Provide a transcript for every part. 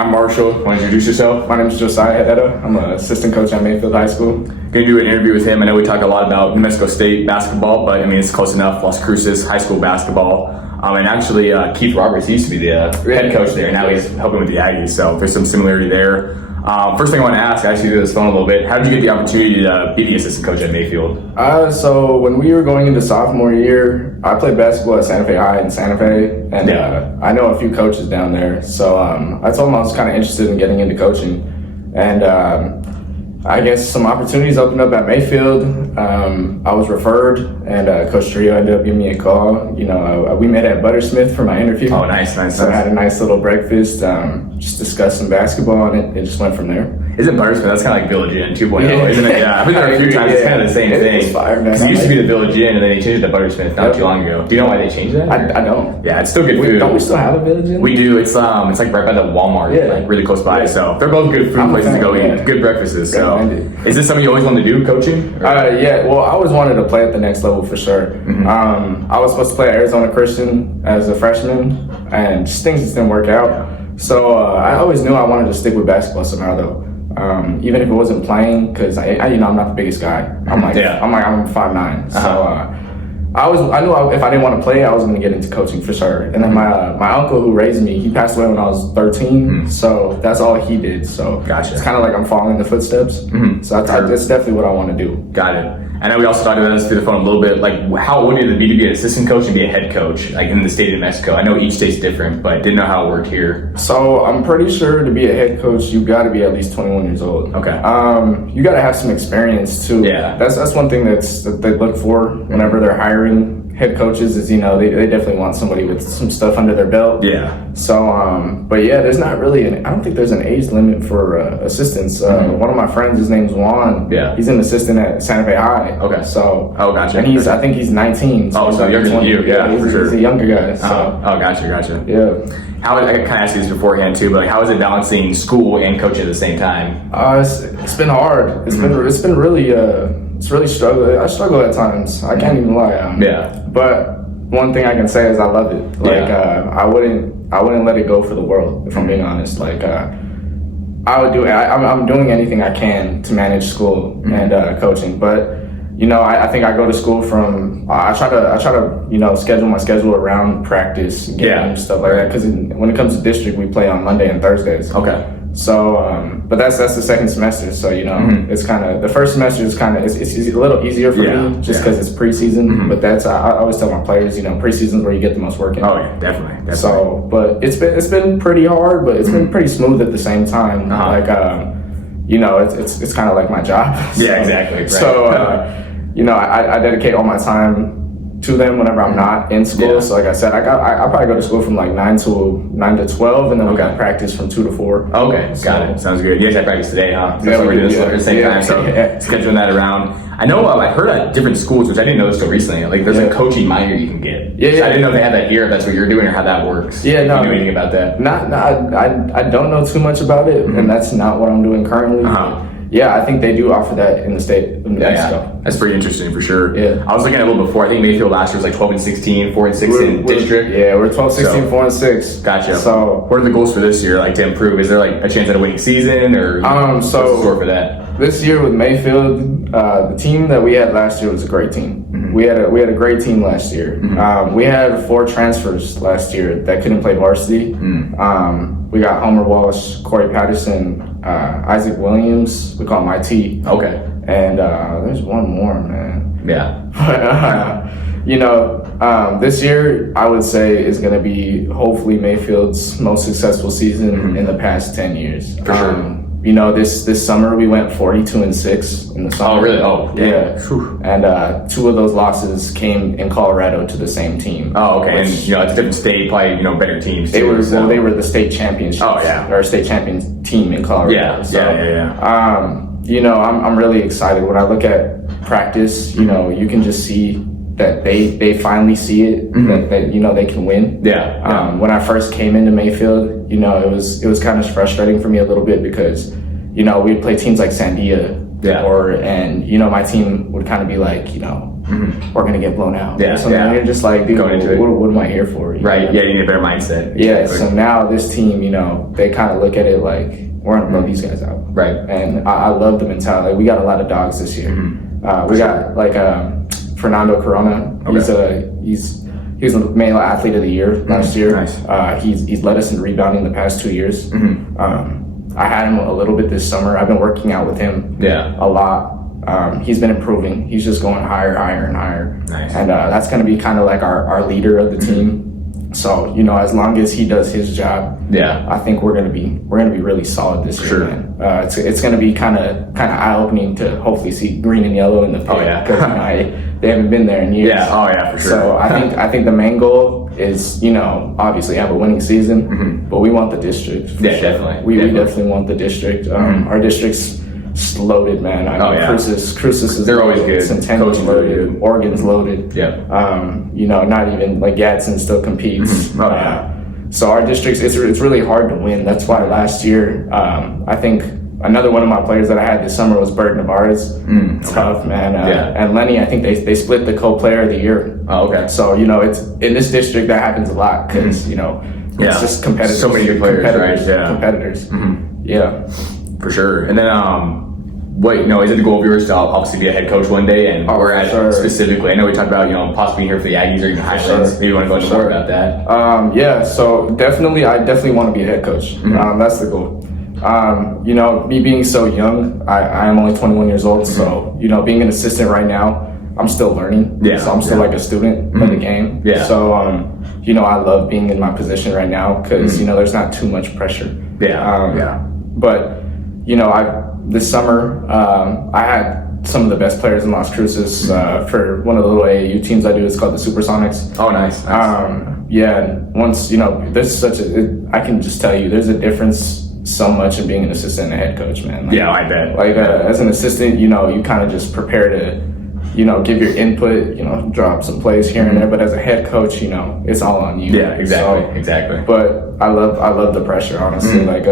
I'm Marshall. Want to introduce yourself? My name is Josiah Herrera. I'm an assistant coach at Mayfield High School. Going to do an interview with him. I know we talk a lot about New Mexico State basketball, but I mean, it's close enough. Las Cruces high school basketball. And actually, Keith Roberts, he used to be the head coach there. Now he's helping with the Aggies, so there's some similarity there. First thing I want to ask, actually, through this phone a little bit, how did you get the opportunity to be the assistant coach at Mayfield? So when we were going into sophomore year, I played basketball at Santa Fe High in Santa Fe, and I know a few coaches down there. So I told them I was kind of interested in getting into coaching, and I guess some opportunities opened up at Mayfield. I was referred, and Coach Trio ended up giving me a call. You know, we met at Buttersmith for my interview. Oh, nice. So I had a nice little breakfast, just discussed some basketball, and it just went from there. Isn't Buttersmith? That's kind of like Village Inn 2.0, isn't it? Yeah, I've been there a few times. It's kind of the same thing. It's fire, man. It used to be the Village Inn, and then they changed it to Buttersmith not too long ago. Do you know why they changed that? I don't. Yeah, it's still good food. Don't we still have a Village Inn? We do. It's like right by the Walmart, like really close by. So they're both good food places to go eat, good breakfasts. So is this something you always wanted to do, coaching? Yeah. Well, I always wanted to play at the next level for sure. I was supposed to play at Arizona Christian as a freshman, and just things just didn't work out. So I always knew I wanted to stick with basketball somehow, though. Even if it wasn't playing, because I'm not the biggest guy. I'm 5'9". So I knew if I didn't want to play, I was going to get into coaching for sure. And then my uncle who raised me, he passed away when I was 13. So that's all he did. So it's kind of like I'm following the footsteps. So that's definitely what I want to do. Got it. I know we also talked about this through the phone a little bit. Like, how would it be to be an assistant coach and be a head coach, like in the state of New Mexico? I know each state's different, but didn't know how it worked here. So I'm pretty sure to be a head coach, you got to be at least 21 years old. Okay. You got to have some experience too. Yeah. That's one thing that they look for whenever they're hiring head coaches is, they definitely want somebody with some stuff under their belt. Yeah. So, but yeah, there's not really I don't think there's an age limit for assistants. One of my friends, his name's Juan. Yeah. He's an assistant at Santa Fe High. Okay. So. Oh, gotcha. And I think he's 19. So so younger than you. Yeah, he's a younger guy. So. Oh, gotcha. Yeah. How I kind of asked you this beforehand too, but like, how is it balancing school and coaching at the same time? It's been hard. It's been really it's really struggle. I struggle at times. I can't even lie. But one thing I can say is I love it. Like I wouldn't let it go for the world, if I'm being honest. Like I'm doing anything I can to manage school and coaching. But I think I go to school I try to schedule my schedule around practice and game stuff like that. Because when it comes to district, we play on Monday and Thursdays. Okay. So, but that's the second semester. So it's kind of the first semester is kind of it's a little easier for me just because it's preseason. But that's I always tell my players, preseason's where you get the most work in. Oh yeah, definitely. So, but it's been pretty hard, but it's been pretty smooth at the same time. Like it's kind of like my job. Yeah, exactly. Right. So I dedicate all my time to them whenever I'm not in school. Yeah. So like I said, I probably go to school from like 9 to 12, and then we got practice from 2 to 4. Okay, got it. Sounds good. You guys had practice today, huh? So we're doing this at the same time. So scheduling that around. I know I heard at different schools, which I didn't know this until recently. Like there's a coaching minor you can get. So I didn't know if they had that here. If that's what you're doing or how that works. Yeah, no. Do you know anything about that? I don't know too much about it, and that's not what I'm doing currently. Yeah, I think they do offer that in the state of New Mexico. Yeah. That's pretty interesting for sure. Yeah. I was looking at it a little before. I think Mayfield last year was like 12 and 16, 4 and 6 in district. Yeah, we're 12, 16, 4 and 6. Gotcha. So what are the goals for this year, like to improve? Is there like a chance at a winning season or what's the score for that? This year with Mayfield, the team that we had last year was a great team. We had a great team last year. We had 4 transfers last year that couldn't play varsity. We got Homer Walsh, Corey Patterson, Isaac Williams. We call him IT. Okay. And there's one more, man. Yeah. But this year I would say is going to be hopefully Mayfield's most successful season in the past 10 years. For sure. This summer we went 42-6 in the summer. Oh, really? Oh, yeah. And 2 of those losses came in Colorado to the same team. Oh, okay. And it's a different state, probably better teams. They were the state championships. Oh, yeah. Or state champions team in Colorado. Yeah. So, yeah. I'm really excited when I look at practice. You can just see that they finally see it that they can win. Yeah. When I first came into Mayfield, it was kind of frustrating for me a little bit because we'd play teams like Sandia. Yeah. And my team would kind of be like, we're gonna get blown out. Yeah, So yeah. you're just like, dude, Going into it. what am I here for? You Right. know? Yeah, you need a better mindset. Yeah. Exactly. So now this team, you know, they kind of look at it like we're gonna blow these guys out. Right. And I love the mentality. We got a lot of dogs this year. We got like Fernando Corona. He was the male athlete of the year last year. Nice. He's led us in rebounding the past 2 years. I had him a little bit this summer. I've been working out with him a lot. He's been improving. He's just going higher and higher. Nice. And that's going to be kind of like our leader of the team. So, you know, as long as he does his job, I think we're gonna be really solid this year. Sure. Man. It's gonna be kind of eye opening to hopefully see green and yellow in the pit. Because you know, they haven't been there in years. Yeah. Oh yeah, for sure. So I think the main goal is, you know, obviously have a winning season, but we want the district. For sure. Definitely. We definitely want the district. Our district's loaded, man. I mean, Cruces is they're always good. Centennial's loaded. Good. Oregon's loaded. You know, not even like Gadsden still competes. So our districts, it's really hard to win. That's why last year, I think another one of my players that I had this summer was Bert Navarez. Tough, man. And Lenny, I think they split the co-player of the year. Oh, okay. So, you know, it's in this district that happens a lot because, you know, it's just competitors. So many good players, right? Yeah. Competitors. Yeah. For sure. And then, what, you know, is it the goal of yours to obviously be a head coach one day? And where at specifically? I know we talked about, you know, possibly here for the Aggies or even Highlands. Maybe you want to go into more about that. Yeah, so I definitely want to be a head coach. That's the goal. You know, me being so young, I am only 21 years old, so, you know, being an assistant right now, I'm still learning. So I'm still like a student of the game. So, you know, I love being in my position right now because, you know, there's not too much pressure. But, you know, this summer, I had some of the best players in Las Cruces for one of the little AAU teams I do. It's called the Supersonics. Oh, nice. And once, you know, I can just tell you, there's a difference so much in being an assistant and a head coach, man. Like, I bet. Like, as an assistant, you know, you kind of just prepare to, you know, give your input, you know, drop some plays here and there. But as a head coach, you know, it's all on you. Yeah, exactly. But I love the pressure, honestly. Like,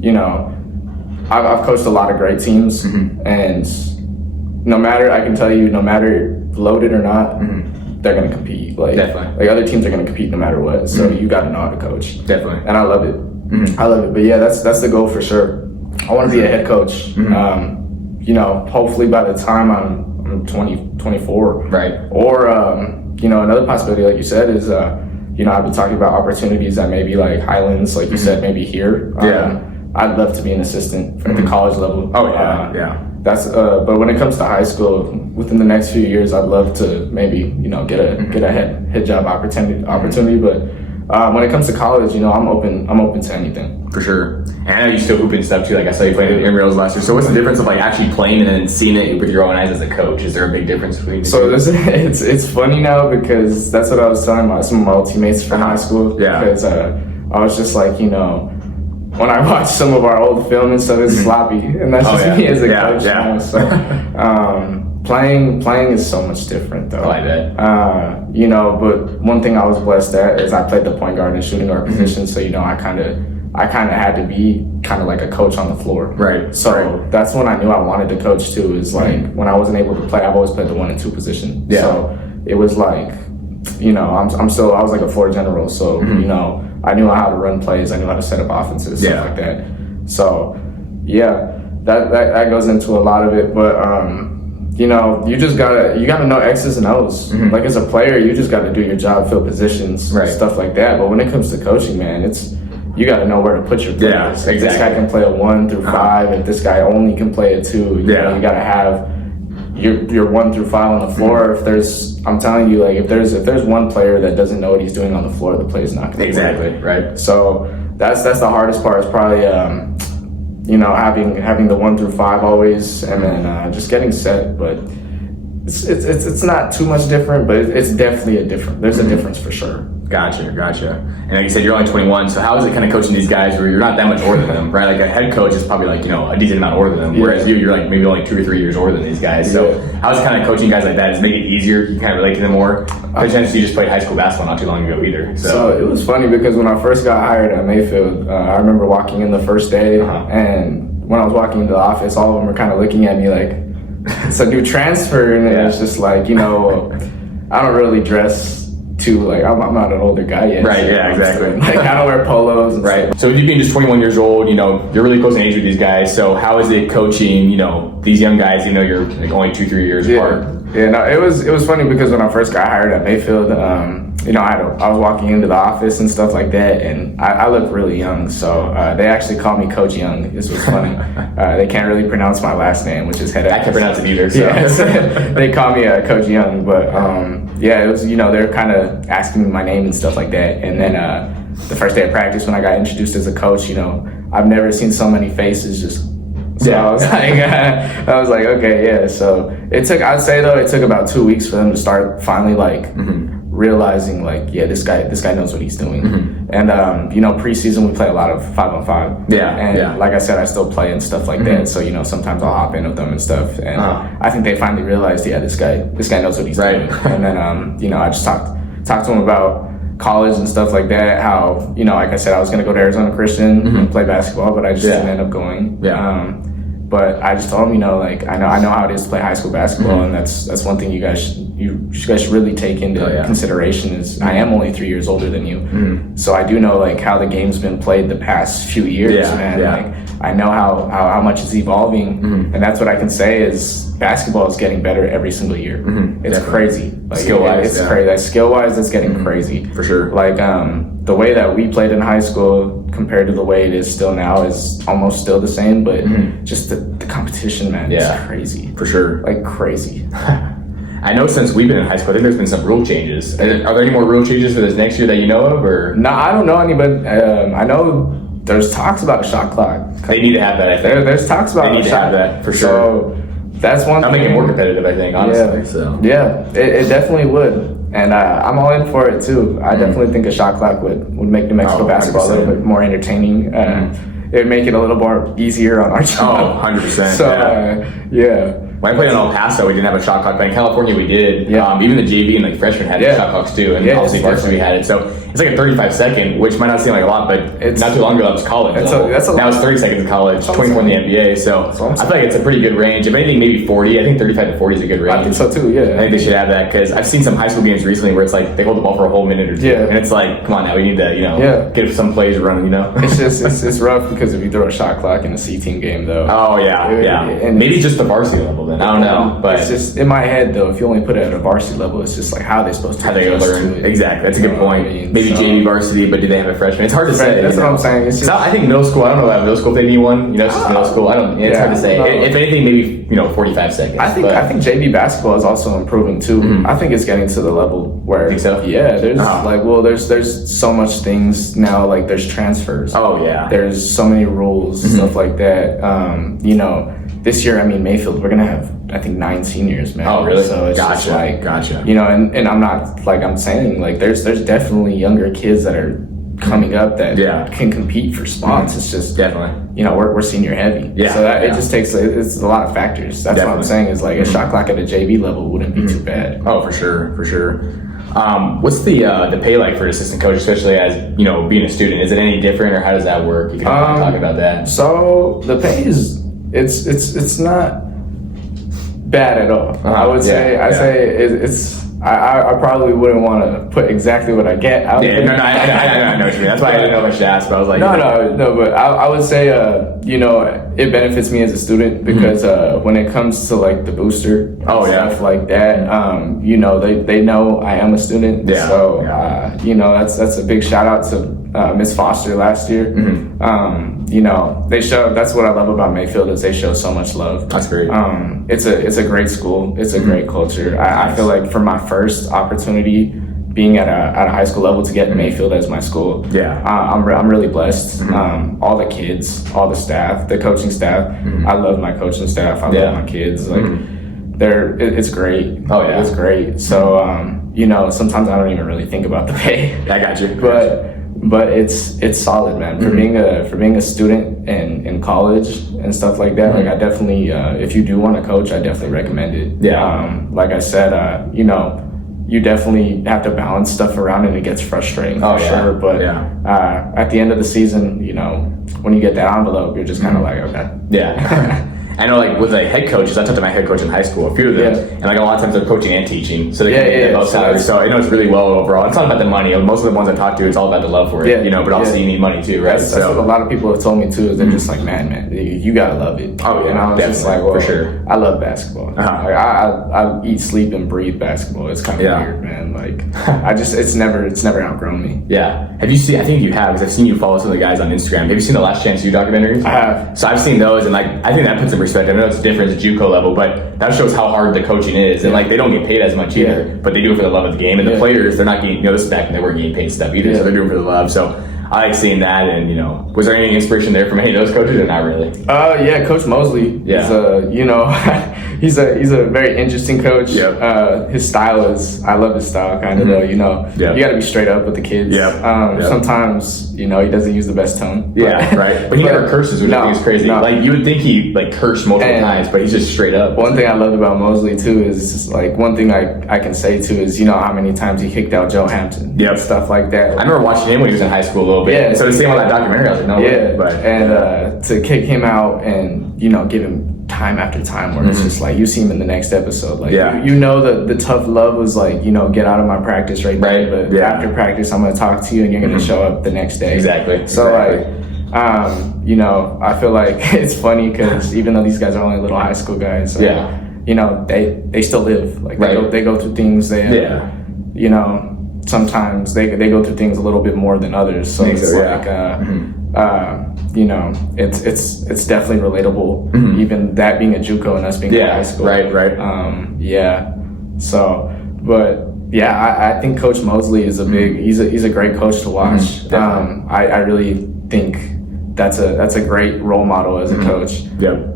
you know, I've coached a lot of great teams, and I can tell you, no matter loaded or not, they're going to compete. Like, like other teams are going to compete no matter what. So you got to know how to coach. Definitely. And I love it. I love it. But yeah, that's the goal for sure. I want to be a head coach. You know, hopefully by the time I'm 24. Right. Or, you know, another possibility, like you said, is, you know, I've been talking about opportunities that maybe like Highlands, like you said, maybe here. I'd love to be an assistant at the college level. That's but when it comes to high school, within the next few years, I'd love to maybe, you know, get a head job opportunity. But when it comes to college, you know, I'm open to anything. For sure. And I know you still hoop and stuff too. Like I saw you playing in Intramural last year. So what's the difference of like actually playing and then seeing it with your own eyes as a coach? Is there a big difference between the two? It's funny now because that's what I was telling some of my old teammates from high school. Because I was just like, you know, when I watch some of our old film and stuff, it's sloppy, and that's just me as a coach. Now. So playing is so much different, though. I bet. You know, but one thing I was blessed at is I played the point guard and shooting guard position, so you know I kind of had to be kind of like a coach on the floor. Right. So that's when I knew I wanted to coach too. Is like when I wasn't able to play, I've always played the 1 and 2 position. So it was like, you know, I was like a floor general, so you know. I knew how to run plays. I knew how to set up offenses, stuff like that. So, yeah, that goes into a lot of it. But you know, you gotta know X's and O's. Like as a player, you just gotta do your job, fill positions, stuff like that. But when it comes to coaching, man, you gotta know where to put your players. If this guy can play a 1 through 5, if this guy only can play a 2, you know, you gotta have your 1 through 5 on the floor. I'm telling you, like if there's one player that doesn't know what he's doing on the floor, the play's not going to work. Right. So that's the hardest part. Is probably you know, having the 1 through 5 always, and then just getting set. But it's not too much different, but it's definitely there's a difference for sure. Gotcha. And like you said, you're only 21, so how is it kind of coaching these guys where you're not that much older than them, right? Like a head coach is probably like, you know, a decent amount older than them, whereas you're like maybe only 2 or 3 years older than these guys. So how is kind of coaching guys like that? Does it make it easier? You kind of relate to them more? Potentially you just played high school basketball not too long ago either. So it was funny because when I first got hired at Mayfield, I remember walking in the first day, and when I was walking into the office, all of them were kind of looking at me like, it's a new transfer, and it's just like, you know, I don't really dress too, like, I'm not an older guy yet. Right, so yeah, exactly. Like, I don't wear polos and right. stuff. So with you being just 21 years old, you know, you're really close in age with these guys. So how is it coaching, you know, these young guys, you know, you're like only 2-3 years apart? Yeah, no, it was funny because when I first got hired at Mayfield, you know, I was walking into the office and stuff like that, and I looked really young, so they actually call me Coach Young. This was funny. They can't really pronounce my last name, which is Herrera. I can't pronounce it either. So. Yeah, they call me Coach Young, but yeah, it was, you know, they're kind of asking me my name and stuff like that, and then the first day of practice when I got introduced as a coach, you know, I've never seen so many faces just. So I was like, okay, yeah. So I'd say though, it took about 2 weeks for them to start finally like realizing like, yeah, this guy knows what he's doing. And you know, preseason we play a lot of 5-on-5. And like I said, I still play and stuff like that. So, you know, sometimes I'll hop in with them and stuff. And I think they finally realized, yeah, this guy knows what he's doing. And then you know, I just talked to him about college and stuff like that, how, you know, like I said, I was going to go to Arizona Christian and play basketball, but I just didn't end up going. But I just told him, you know, like, I know how it is to play high school basketball, and that's one thing you guys should really take into consideration is I am only 3 years older than you. So I do know, like, how the game's been played the past few years, man. Like, I know how much it's evolving, and that's what I can say is basketball is getting better every single year. It's crazy. Like, skill-wise, it's crazy. Like, skill-wise, it's getting crazy. For sure. Like, the way that we played in high school compared to the way it is still now is almost still the same, but just the competition, man, is crazy. For sure. Like, crazy. I know since we've been in high school, I think there's been some rule changes. Are there any more rule changes for this next year that you know of, or? No, I don't know any, but I know there's talks about a shot clock. They need to have that, I think. There's talks about they need to have that, for sure. So that's one thing. That'll make it more competitive, I think, honestly. Yeah, it definitely would. And I'm all in for it, too. I definitely think a shot clock would make New Mexico basketball 100%. A little bit more entertaining. It would make it a little more easier on our job. 100%. So, yeah. When I played in El Paso, we didn't have a shot clock, but in California we did. Even the JV and like freshmen had shot clocks too, and obviously varsity we had it. So it's like a 35-second, which might not seem like a lot, but not too long ago that was college. Now it's 30 seconds in college, 24 in the NBA. So I feel like it's a pretty good range. If anything, maybe 40. I think 35 to 40 is a good range. I think so too. Yeah. I think they should have that because I've seen some high school games recently where it's like they hold the ball for a whole minute or two, and it's like, come on now, we need to get some plays running. You know, it's just it's rough because if you throw a shot clock in a C team game though. And maybe just the varsity level then. I don't know. But it's just in my head though, if you only put it at a varsity level, it's just like how are they supposed to how they go learn. Exactly, that's a good point. Maybe JV varsity, but do they have a freshman? It's hard to say. That's what I'm saying. It's just, I think middle school. I don't know about middle school if they need one. You know, it's just middle school. I don't. It's hard to say. If anything, maybe 45 seconds. I think JV basketball is also improving too. I think it's getting to the level where you think so? Yeah, there's so much things now. Like there's transfers. There's so many rules and stuff like that. This year, I mean, Mayfield, we're gonna have, I think, 9 seniors, man. Oh, really? So it's just like, gotcha. And I'm not, like I'm saying, like, there's definitely younger kids that are coming up that can compete for spots. It's just, definitely, we're senior heavy. So it just takes, it's a lot of factors. That's what I'm saying is, like, a shot clock at a JV level wouldn't be too bad. Oh, for sure. What's the pay like for an assistant coach, especially as, being a student? Is it any different, or how does that work? You can talk about that. So the pay is, it's not bad at all. I would say it's I probably wouldn't want to put exactly what I get out there. I know what you mean. That's why I didn't know if I should ask, but I was like... No, but I would say, it benefits me as a student because when it comes to, like, the booster stuff like that, they know I am a student. That's a big shout-out to Miss Foster last year. They show, that's what I love about Mayfield is they show so much love. That's great. It's a great school. It's a great culture. I feel like for my first opportunity being at a high school level to get Mayfield as my school, I'm really blessed. All the kids, all the staff, the coaching staff. I love my coaching staff. I love my kids. Like it's great. It's great. So sometimes I don't even really think about the pay. I got you. But it's solid, man. For being a student in college and stuff like that, like I definitely, if you do want to coach, I definitely recommend it. Like I said, you definitely have to balance stuff around and it gets frustrating for sure. But at the end of the season, when you get that envelope, you're just kind of like, okay. I know like with like head coaches, I talked to my head coach in high school, a few of them, and like a lot of times they're coaching and teaching, so they can get both salaries. So I know it's really well overall. It's not about the money. Most of the ones I talk to, it's all about the love for it, you know. But also you need money too, right? That's what a lot of people have told me too. Is they're just like, man, you gotta love it. Oh yeah, and I was just like, well, for sure. I love basketball. Like, I eat, sleep, and breathe basketball. It's kind of weird, man. Like it's never outgrown me. Yeah. Have you seen? I think you have, because I've seen you follow some of the guys on Instagram. Have you seen the Last Chance U documentaries? I have. So I've seen those, and like I think that puts in perspective. I know it's different at JUCO level, but that shows how hard the coaching is, and like they don't get paid as much either, but they do it for the love of the game. And the players, they're not getting, this is back when they weren't getting paid stuff either, so they're doing it for the love. So I like seeing that, and was there any inspiration there from any of those coaches, or not really? Yeah, Coach Mosley. Yeah. He's a very interesting coach. Yep. His style is, I love his style kind of though. You got to be straight up with the kids. Sometimes he doesn't use the best tone. Right. But he never curses, which I think is crazy. No. Like you would think he like cursed multiple times, but he's just straight up. One thing I loved about Mosley too is like one thing I can say too is how many times he kicked out Joe Hampton. And stuff like that. I remember watching him when he was in high school a little bit. Yeah. So to see him on that documentary, I was like, no way. But and to kick him out and give him time after time where it's just like you see him in the next episode, like the tough love was like get out of my practice right there, but after practice I'm gonna talk to you and you're gonna show up the next day. So like I feel like it's funny because even though these guys are only little high school guys, they still live like they go through things. Sometimes they go through things a little bit more than others, so it's it's definitely relatable. Even that being a JUCO and us being in high school, So, but I think Coach Mosley is he's a great coach to watch. I really think that's a great role model as a coach.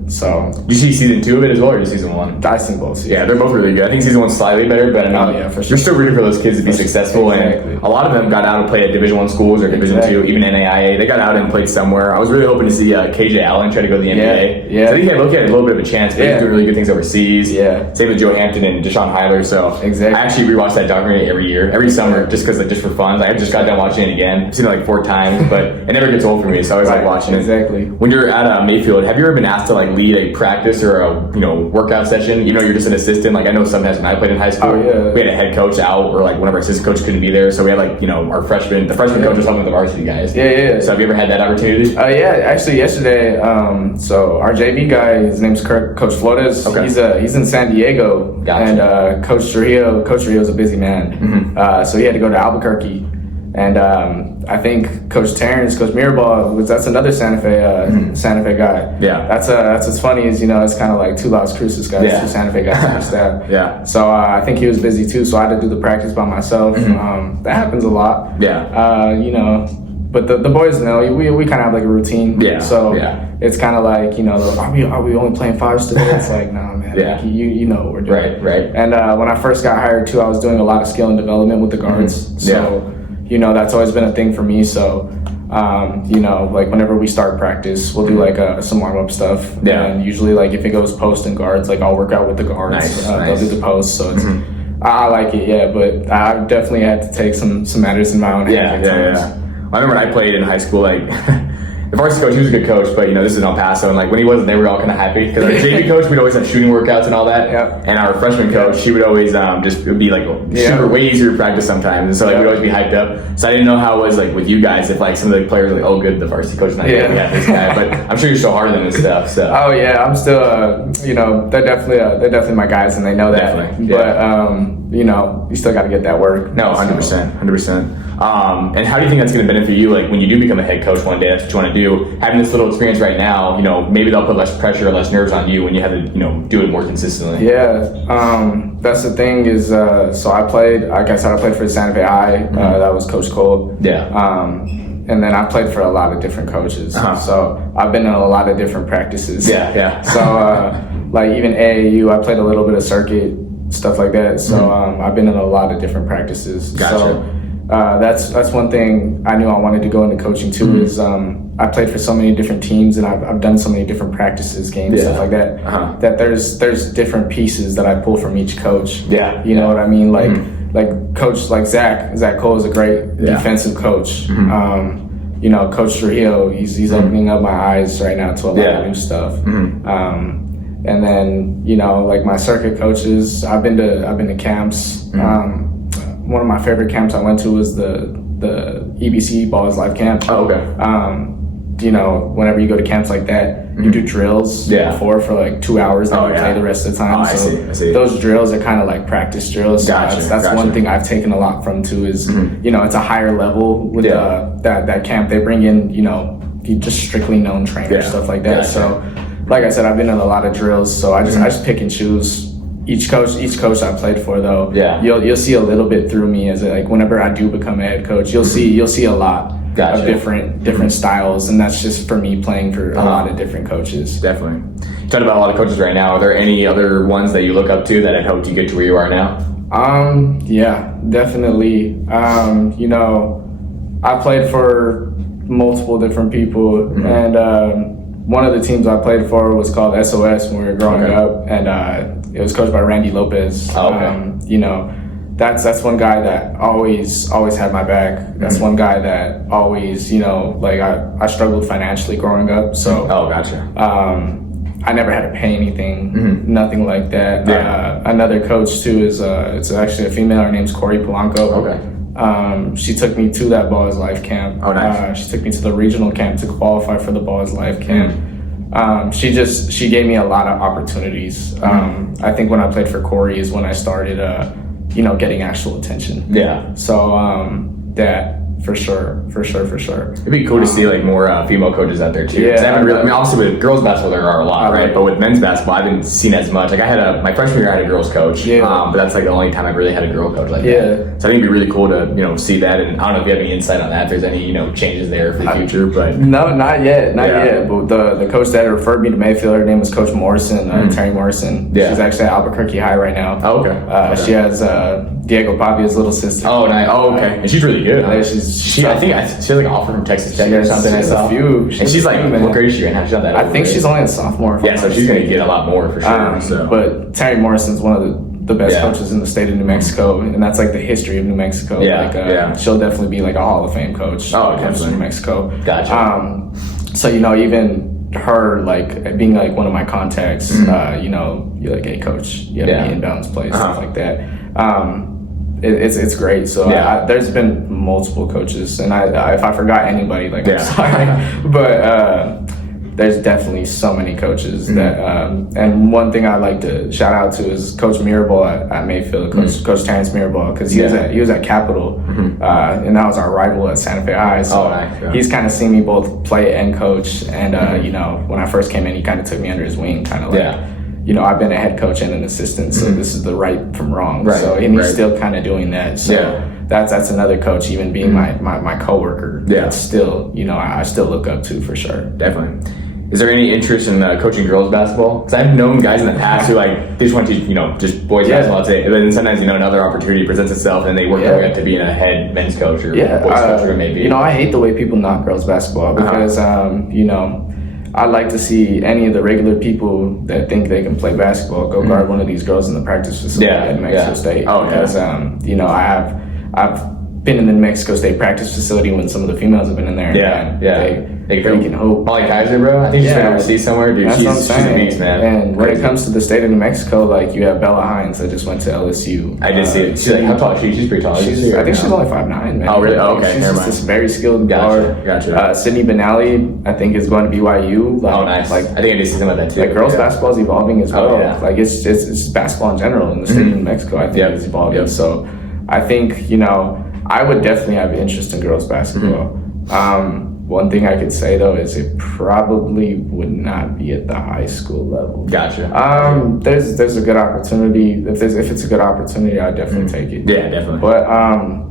So did you see season 2 of it as well, or just season 1? I seen both. Yeah, they're both really good. I think season 1's slightly better, but for sure. You're still rooting for those kids to be successful. And a lot of them got out and played at Division 1 schools or Division 2, even NAIA. They got out and played somewhere. I was really hoping to see KJ Allen try to go to the NBA. So I think he had a little bit of a chance, but he's doing really good things overseas. Same with Joe Hampton and Deshaun Hyler. So I actually rewatch that documentary every year, every summer, just for fun. I just got done watching it again. I've seen it like 4 times, but it never gets old for me. So I always like watching it. When you're at Mayfield, have you ever been asked to like lead a practice or a workout session, even though you're just an assistant? Like I know sometimes when I played in high school, we had a head coach out, or like one of our assistant coaches couldn't be there, so we had like the freshman coach was helping with the varsity guys. So have you ever had that opportunity? Actually yesterday, so our JV guy, his name's Coach Flores. He's in San Diego, and Coach Trujillo's a busy man, so he had to go to Albuquerque. And I think Coach Terrence, Coach Mirabal, that's another Santa Fe guy. That's what's funny is it's kind of like 2 Las Cruces guys, 2 Santa Fe guys on the staff. So I think he was busy too, so I had to do the practice by myself. That happens a lot. But the boys know we kind of have like a routine. So it's kind of like are we only playing 5s today? It's like nah, man. Like, you know what we're doing. Right. And when I first got hired too, I was doing a lot of skill and development with the guards. So. That's always been a thing for me. So, like whenever we start practice, we'll do like some warm-up stuff. And usually like if it goes post and guards, like I'll work out with the guards. They'll do the post. So it's, I like it, but I definitely had to take some matters in my own hands. I remember I played in high school, like the varsity coach, he was a good coach, but this is in El Paso, and like when he wasn't there, we were all kind of happy because our JV coach, we'd always have shooting workouts and all that, and our freshman coach, he would always it would be like super way easier to practice sometimes, and so like we'd always be hyped up. So I didn't know how it was like with you guys, if like some of the players were like, oh good, the varsity coach not here, we got this guy, but I'm sure you're still harder than this stuff. So I'm still they're definitely my guys, and they know that. But you still got to get that work. No, 100%. And how do you think that's going to benefit you, like when you do become a head coach one day? That's what you want to do. Having this little experience right now, maybe they'll put less pressure or less nerves on you when you have to, do it more consistently. That's the thing is, so I played for Santa Fe High. That was Coach Cole. And then I played for a lot of different coaches. So I've been in a lot of different practices. So like even AAU, I played a little bit of circuit, stuff like that. So I've been in a lot of different practices. So that's one thing I knew I wanted to go into coaching too. Is I played for so many different teams, and I've done so many different practices, games, stuff like that. That there's different pieces that I pull from each coach. You know what I mean? Like coach like Zach Cole is a great defensive coach. Coach Trujillo, he's opening up my eyes right now to a lot of new stuff. And then, you know, like my circuit coaches, I've been to camps. One of my favorite camps I went to was the EBC Ball is Life camp. Oh, okay. You know, whenever you go to camps like that, you do drills before for like 2 hours, then you play the rest of the time. I see. Those drills are kind of like practice drills. Gotcha. That's one thing I've taken a lot from too is, you know, it's a higher level with that camp. They bring in, you know, just strictly known trainers, stuff like that. Gotcha. So, like I said, I've been in a lot of drills, so I just pick and choose. Each coach I played for, though, you'll see a little bit through me as like whenever I do become a head coach, you'll see a lot of different styles, and that's just for me playing for a lot of different coaches. Definitely. You talked about a lot of coaches right now. Are there any other ones that you look up to that have helped you get to where you are now? Yeah, definitely. You know, I played for multiple different people, and one of the teams I played for was called SOS when we were growing up, and it was coached by Randy Lopez. You know, that's one guy that always had my back. That's one guy that always, you know, like I struggled financially growing up, so I never had to pay anything, nothing like that. Another coach too is it's actually a female. Her name's Corey Polanco. She took me to that Ball is Life camp. Oh, nice. She took me to the regional camp to qualify for the Ball is Life camp. She gave me a lot of opportunities. I think when I played for Corey is when I started, you know, getting actual attention. Yeah. So that for sure. It'd be cool to see like more female coaches out there too. I mean, obviously with girls basketball there are a lot, right? But with men's basketball, I haven't seen as much. Like I had my freshman year, I had a girls coach, but that's like the only time I really had a girl coach like that. So I think it'd be really cool to, you know, see that. And I don't know if you have any insight on that. If there's any, you know, changes there for the future, but no, not yet. But the coach that referred me to Mayfield, her name was Coach Morrison, Terry Morrison. She's actually at Albuquerque High right now. Oh, okay. She has Diego Pavia's little sister. Oh, nice. Oh, okay. And she's really good. I think she has like an offer from Texas Tech or something. She has a few. And she's like, what grade is she right now? She's not that old. I think she's only a sophomore. Yeah, so she's going to get a lot more for sure. But Terry Morrison's one of the best coaches in the state of New Mexico, and that's like the history of New Mexico. She'll definitely be like a Hall of Fame coach. Oh, when it comes to New Mexico. Gotcha. So, you know, even her like being like one of my contacts, you know, you're like, hey coach, you have any inbounds plays, stuff like that. It's great. So there's been multiple coaches, and if I forgot anybody, like I'm sorry, but there's definitely so many coaches that. And one thing I like to shout out to is Coach Mirabal at Mayfield, Coach Terrence Mirabal, because he was at Capital, and that was our rival at Santa Fe High. So he's kind of seen me both play and coach, and you know, when I first came in, he kind of took me under his wing, kind of like. You know, I've been a head coach and an assistant, so this is the right from wrong. So, and he's still kind of doing that. So that's another coach, even being my coworker. That's still, you know, I still look up to for sure. Definitely. Is there any interest in coaching girls basketball? Because I've known guys in the past who like they just want to, you know, just boys basketball. I'd say, and then sometimes, you know, another opportunity presents itself, and they work their way up to being a head men's coach or boys coach, or maybe. You know, I hate the way people knock girls basketball because, you know. I'd like to see any of the regular people that think they can play basketball go guard one of these girls in the practice facility at New Mexico State. Because, you know, I've been in the New Mexico State practice facility when some of the females have been in there. They can hoop. Molly Kaiser, bro. I think she's been overseas somewhere, dude. She's a beast, man. And when it comes to the state of New Mexico, like you have Bella Hines that just went to LSU. I did see it. She's like, how tall is she? She's pretty tall. I think she's only 5'9", man. Oh, really? Oh, okay. She's just this very skilled guard. Gotcha. Sydney Benally, I think, is going to BYU. Oh, nice. Like, I think I did see some of that too. Like girls basketball is evolving as well. Like it's basketball in general in the state of New Mexico. I think is evolving. So I think, you know, I would definitely have interest in girls basketball. One thing I could say though is it probably would not be at the high school level. Gotcha. There's a good opportunity. If it's a good opportunity, I'd definitely take it. Yeah, definitely. But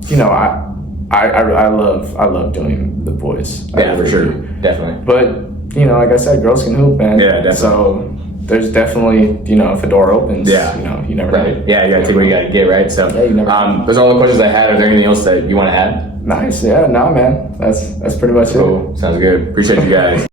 you know, I love doing the boys. Yeah, for sure. Definitely. But you know, like I said, girls can hoop, man. Yeah, definitely. So there's definitely, you know, if a door opens, you know, you never know. Yeah, you gotta take what you gotta get, right? So you never those are all the questions I had. Is there anything else that you want to add? Nice. Yeah, no, man. That's pretty much it. Cool. Sounds good. Appreciate you guys.